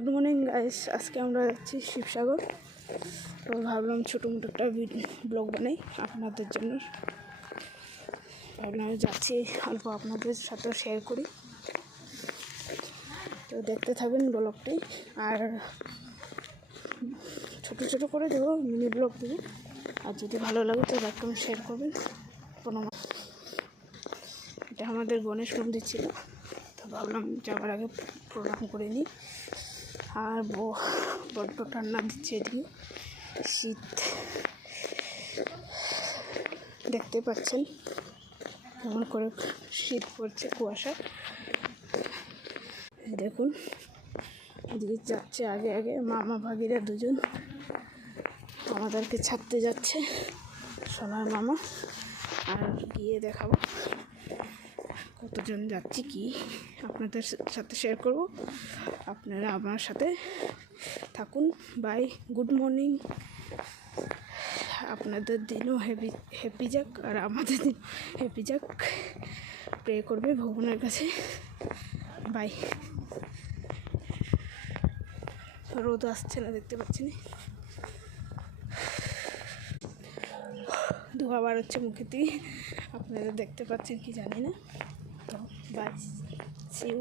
Good morning guys, আজকে আমরা যাচ্ছি শিবসাগর। তো ভাবলাম ছোটো মোটো একটা ব্লগ বানাই আপনাদের জন্য। ভাবলাম যাচ্ছি, অল্প আপনাদের সাথেও শেয়ার করি। তো দেখতে থাকবেন ব্লগটি, আর ছোটো ছোটো করে দেবো, মিনি ব্লগ দেবো। আর যদি ভালো লাগে তো লাইক কমেন্ট শেয়ার করবেন। এটা আমাদের গণেশ মন্দির ছিল, তো ভাবলাম যাওয়ার আগে প্রণাম করে নিই। আর বড্ড ঠান্ডা দিচ্ছে, এদিকে শীত দেখতে পাচ্ছেন কেমন করে শীত পড়ছে, কুয়াশা। দেখুন এদিকে যাচ্ছে আগে আগে মামা ভাগিরা দুজন আমাদেরকে ছাড়তে যাচ্ছে, সোনার মামা। আর গিয়ে দেখাবো কতজন যাচ্ছি, কি আপনাদের সাথে শেয়ার করব। আপনারা আমার সাথে থাকুন। Bye, good morning. আপনাদের দিনও হ্যাপি যাক, আর আমাদের দিন হ্যাপি যাক। প্রে করবে ভগবানের কাছে। বাই। রোদ আসছে না, দেখতে পাচ্ছি না, ধোঁয়া বার হচ্ছে মুখের দিকে, আপনারা দেখতে পাচ্ছেন কি জানি না। তো বাই, সি ইউ।